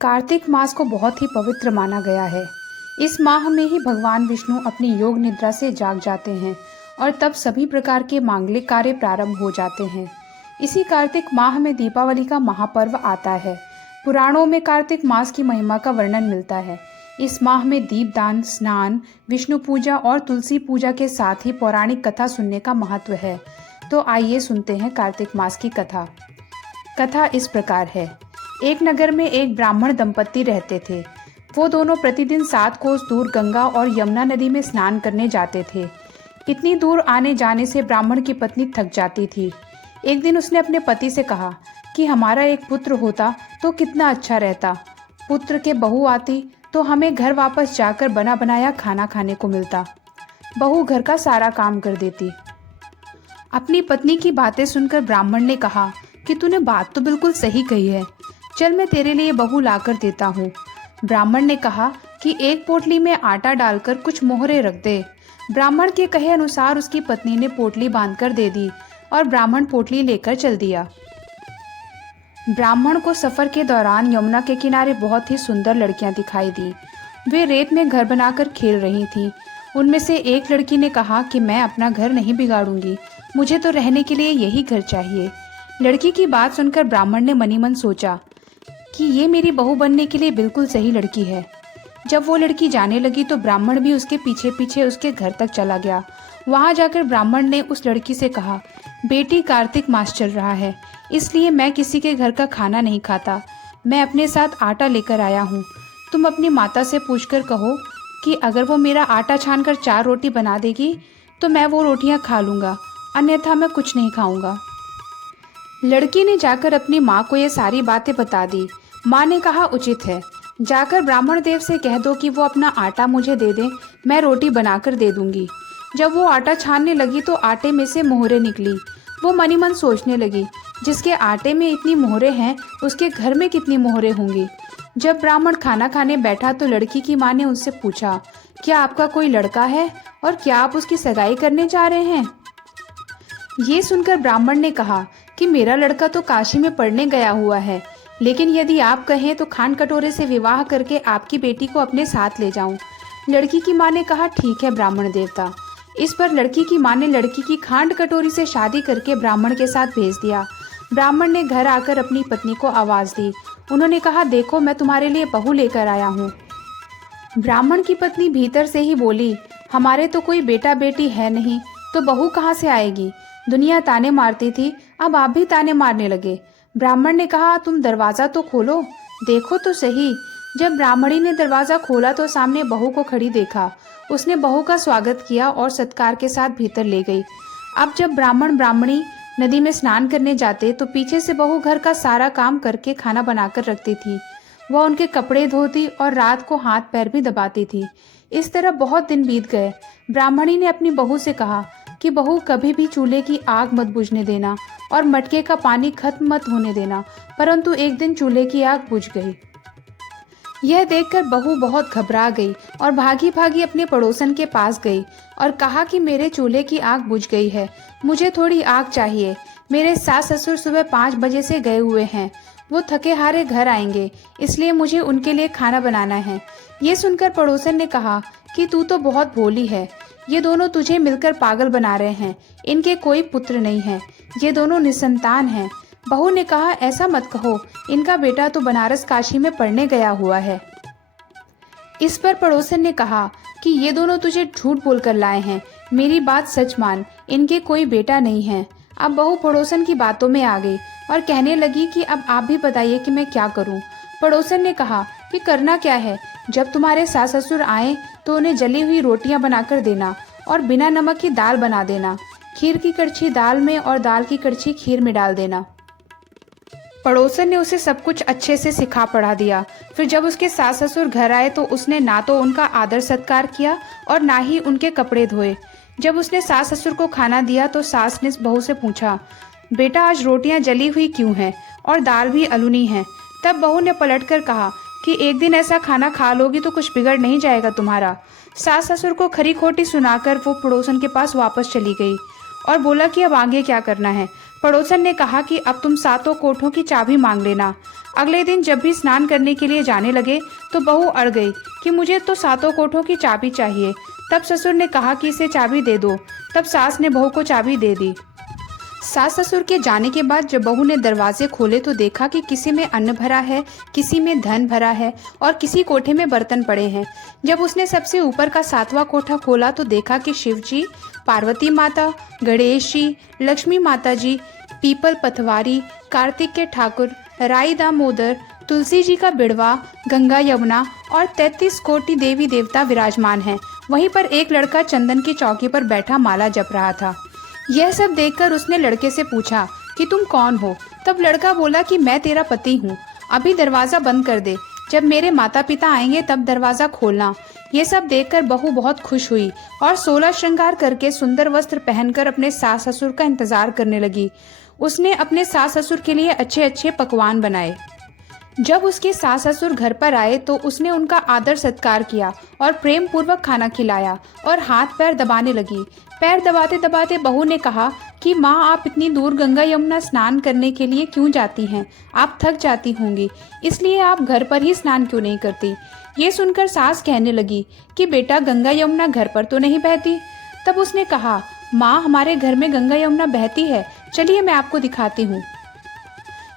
कार्तिक मास को बहुत ही पवित्र माना गया है। इस माह में ही भगवान विष्णु अपनी योग निद्रा से जाग जाते हैं और तब सभी प्रकार के मांगलिक कार्य प्रारंभ हो जाते हैं। इसी कार्तिक माह में दीपावली का महापर्व आता है। पुराणों में कार्तिक मास की महिमा का वर्णन मिलता है। इस माह में दीपदान, स्नान, विष्णु पूजा और तुलसी पूजा के साथ ही पौराणिक कथा सुनने का महत्व है। तो आइए सुनते हैं कार्तिक मास की कथा। कथा इस प्रकार है। एक नगर में एक ब्राह्मण दंपत्ति रहते थे। वो दोनों प्रतिदिन 7 कोस दूर गंगा और यमुना नदी में स्नान करने जाते थे। इतनी दूर आने जाने से ब्राह्मण की पत्नी थक जाती थी। एक दिन उसने अपने पति से कहा कि हमारा एक पुत्र होता तो कितना अच्छा रहता। पुत्र के बहू आती तो हमें घर वापस जाकर बना बनाया खाना खाने को मिलता। बहू घर का सारा काम कर देती। अपनी पत्नी की बातें सुनकर ब्राह्मण ने कहा कि तूने बात तो बिल्कुल सही कही है। चल मैं तेरे लिए बहू लाकर देता हूँ। ब्राह्मण ने कहा कि एक पोटली में आटा डालकर कुछ मोहरे रख दे। ब्राह्मण के कहे अनुसार उसकी पत्नी ने पोटली बांधकर दे दी और ब्राह्मण पोटली लेकर चल दिया। ब्राह्मण को सफर के दौरान यमुना के किनारे बहुत ही सुंदर लड़कियां दिखाई दी। वे रेत में घर बनाकर खेल रही थीं। उनमें से एक लड़की ने कहा कि मैं अपना घर नहीं बिगाड़ूंगी, मुझे तो रहने के लिए यही घर चाहिए। लड़की की बात सुनकर ब्राह्मण ने मनी मन सोचा कि ये मेरी बहू बनने के लिए बिल्कुल सही लड़की है। जब वो लड़की जाने लगी तो ब्राह्मण भी उसके पीछे पीछे उसके घर तक चला गया। वहां जाकर ब्राह्मण ने उस लड़की से कहा, बेटी कार्तिक मास चल रहा है, इसलिए मैं किसी के घर का खाना नहीं खाता। मैं अपने साथ आटा लेकर आया हूँ। तुम अपनी माता से पूछकर कहो कि अगर वो मेरा आटा छान कर 4 रोटी बना देगी तो मैं वो रोटियां खा लूँगा, अन्यथा मैं कुछ नहीं खाऊंगा। लड़की ने जाकर अपनी माँ को ये सारी बातें बता दी। माँ ने कहा उचित है, जाकर ब्राह्मण देव से कह दो कि वो अपना आटा मुझे दे दें, मैं रोटी बनाकर दे दूंगी। जब वो आटा छानने लगी तो आटे में से मोहरे निकली। वो मनी मन सोचने लगी, जिसके आटे में इतनी मोहरे हैं उसके घर में कितनी मोहरे होंगी। जब ब्राह्मण खाना खाने बैठा तो लड़की की माँ ने उससे पूछा, क्या आपका कोई लड़का है और क्या आप उसकी सगाई करने जा रहे हैं? ये सुनकर ब्राह्मण ने कहा कि मेरा लड़का तो काशी में पढ़ने गया हुआ है, लेकिन यदि आप कहें तो खान कटोरे से विवाह करके आपकी बेटी को अपने साथ ले जाऊं। लड़की की माँ ने कहा ठीक है ब्राह्मण देवता। इस पर लड़की की माँ ने लड़की की खांड कटोरी से शादी करके ब्राह्मण के साथ भेज दिया। ब्राह्मण ने घर आकर अपनी पत्नी को आवाज दी। उन्होंने कहा, देखो मैं तुम्हारे लिए बहू लेकर आया हूँ। ब्राह्मण की पत्नी भीतर से ही बोली, हमारे तो कोई बेटा बेटी है नहीं, तो बहू कहाँ से आएगी? दुनिया ताने मारती थी, अब आप भी ताने मारने लगे। ब्राह्मण ने कहा, तुम दरवाजा तो खोलो, देखो तो सही। जब ब्राह्मणी ने दरवाजा खोला तो सामने बहू को खड़ी देखा। उसने बहू का स्वागत किया और सत्कार के साथ भीतर ले गई। अब जब ब्राह्मण ब्राह्मणी नदी में स्नान करने जाते तो पीछे से बहू घर का सारा काम करके खाना बनाकर रखती थी। वह उनके कपड़े धोती और रात को हाथ पैर भी दबाती थी। इस तरह बहुत दिन बीत गए। ब्राह्मणी ने अपनी बहू से कहा कि बहू कभी भी चूल्हे की आग मत बुझने देना और मटके का पानी खत्म मत होने देना। परंतु एक दिन चूल्हे की आग बुझ गई। यह देखकर बहू बहुत घबरा गई और भागी भागी अपने पड़ोसन के पास गई और कहा कि मेरे चूल्हे की आग बुझ गई है, मुझे थोड़ी आग चाहिए। मेरे सास ससुर सुबह 5 बजे से गए हुए हैं, वो थके हारे घर आएंगे, इसलिए मुझे उनके लिए खाना बनाना है। ये सुनकर पड़ोसन ने कहा कि तू तो बहुत भोली है, ये दोनों तुझे मिलकर पागल बना रहे हैं, इनके कोई पुत्र नहीं है, ये दोनों निसंतान हैं। बहू ने कहा, ऐसा मत कहो, इनका बेटा तो बनारस काशी में पढ़ने गया हुआ है। इस पर पड़ोसन ने कहा कि ये दोनों तुझे झूठ बोलकर लाए हैं, मेरी बात सच मान, इनके कोई बेटा नहीं है। अब बहू पड़ोसन की बातों में आ गई और कहने लगी कि अब आप भी बताइए कि मैं क्या करूं। पड़ोसन ने कहा कि करना क्या है, जब तुम्हारे सास ससुर आए तो उन्हें जली हुई रोटियां बनाकर देना और बिना नमक की दाल बना देना। खीर की कड़छी दाल में और दाल की कड़छी खीर में डाल देना। पड़ोसन ने उसे सब कुछ अच्छे से सिखा पढ़ा दिया। फिर जब उसके सास ससुर घर आए तो उसने ना तो उनका आदर सत्कार किया और ना ही उनके कपड़े धोए। जब उसने सास ससुर को खाना दिया तो सास ने बहू से पूछा, बेटा आज रोटियां जली हुई क्यों हैं और दाल भी अलूनी है? तब बहू ने पलटकर कहा कि एक दिन ऐसा खाना खा लोगी तो कुछ बिगड़ नहीं जाएगा तुम्हारा। सास ससुर को खरी खोटी सुनाकर वो पड़ोसन के पास वापस चली गई और बोला कि अब आगे क्या करना है। पड़ोसन ने कहा कि अब तुम सातों कोठों की चाबी मांग लेना। अगले दिन जब भी स्नान करने के लिए जाने लगे तो बहू अड़ गई कि मुझे तो सातों कोठों की चाबी चाहिए। तब ससुर ने कहा कि इसे चाबी दे दो। तब सास ने बहू को चाबी दे दी। सास ससुर के जाने के बाद जब बहू ने दरवाजे खोले तो देखा कि किसी में अन्न भरा है, किसी में धन भरा है और किसी कोठे में बर्तन पड़े हैं। जब उसने सबसे ऊपर का 7वां कोठा खोला तो देखा कि शिव जी, पार्वती माता, गणेश जी, लक्ष्मी माता जी, पीपल पथवारी, कार्तिक के ठाकुर, राई दामोदर, तुलसी जी का बिड़वा, गंगा यमुना और 33 कोटि देवी देवता विराजमान हैं। वहीं पर एक लड़का चंदन की चौकी पर बैठा माला जप रहा था। यह सब देखकर उसने लड़के से पूछा कि तुम कौन हो? तब लड़का बोला कि मैं तेरा पति हूँ। अभी दरवाजा बंद कर दे, जब मेरे माता पिता आएंगे तब दरवाजा खोलना। ये सब देखकर बहू बहुत खुश हुई और 16 श्रृंगार करके सुंदर वस्त्र पहनकर अपने सास ससुर का इंतजार करने लगी। उसने अपने सास ससुर के लिए अच्छे अच्छे पकवान बनाए। जब उसके सास ससुर घर पर आए तो उसने उनका आदर सत्कार किया और प्रेम पूर्वक खाना खिलाया और हाथ पैर दबाने लगी। पैर दबाते दबाते बहू ने कहा कि माँ, आप इतनी दूर गंगा यमुना स्नान करने के लिए क्यों जाती हैं? आप थक जाती होंगी, इसलिए आप घर पर ही स्नान क्यों नहीं करती? ये सुनकर सास कहने लगी कि बेटा, गंगा यमुना घर पर तो नहीं बहती। तब उसने कहा, माँ, हमारे घर में गंगा यमुना बहती है, चलिए मैं आपको दिखाती हूँ।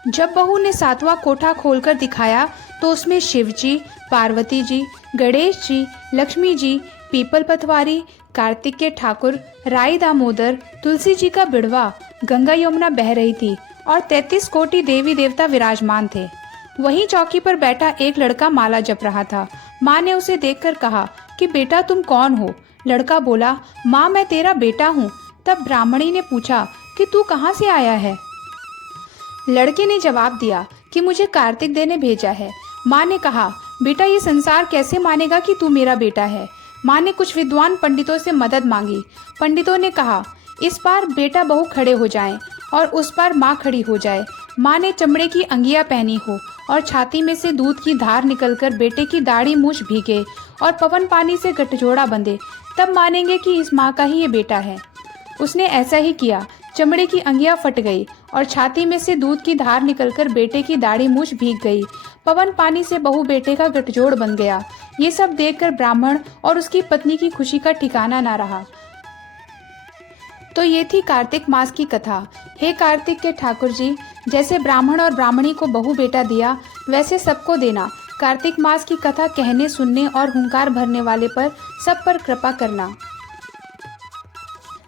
जब बहू ने 7वां कोठा खोलकर दिखाया तो उसमें शिव जी, पार्वती जी, गणेश जी, लक्ष्मी जी, पीपल पथवारी, कार्तिक के ठाकुर, राई दामोदर, तुलसी जी का बिड़वा, गंगा यमुना बह रही थी और 33 कोटि देवी देवता विराजमान थे। वहीं चौकी पर बैठा एक लड़का माला जप रहा था। माँ ने उसे देखकर कहा कि बेटा, तुम कौन हो? लड़का बोला, माँ, मैं तेरा बेटा हूँ। तब ब्राह्मणी ने पूछा कि तू कहाँ से आया है? लड़के ने जवाब दिया कि मुझे कार्तिक देव ने भेजा है। माँ ने कहा, बेटा, ये संसार कैसे मानेगा कि तू मेरा बेटा है? माँ ने कुछ विद्वान पंडितों से मदद मांगी। पंडितों ने कहा, इस बार बेटा बहू खड़े हो जाएं और उस बार माँ खड़ी हो जाए। माँ ने चमड़े की अंगिया पहनी हो और छाती में से दूध की धार निकलकर बेटे की दाढ़ी मूछ भीगे और पवन पानी से गठजोड़ा बंधे, तब मानेंगे कि इस माँ का ही ये बेटा है। उसने ऐसा ही किया। चमड़े की अंगिया फट गई और छाती में से दूध की धार निकलकर बेटे की दाढ़ी मूछ भीग गई। पवन पानी से बहू बेटे का गठजोड़ बन गया। ये सब देखकर ब्राह्मण और उसकी पत्नी की खुशी का ठिकाना ना रहा। तो ये थी कार्तिक मास की कथा। हे कार्तिक के ठाकुर जी, जैसे ब्राह्मण और ब्राह्मणी को बहू बेटा दिया, वैसे सबको देना। कार्तिक मास की कथा कहने, सुनने और हुंकार भरने वाले पर सब पर कृपा करना।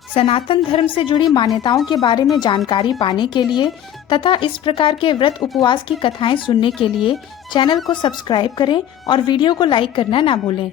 सनातन धर्म से जुड़ी मान्यताओं के बारे में जानकारी पाने के लिए तथा इस प्रकार के व्रत उपवास की कथाएं सुनने के लिए चैनल को सब्सक्राइब करें और वीडियो को लाइक करना ना भूलें।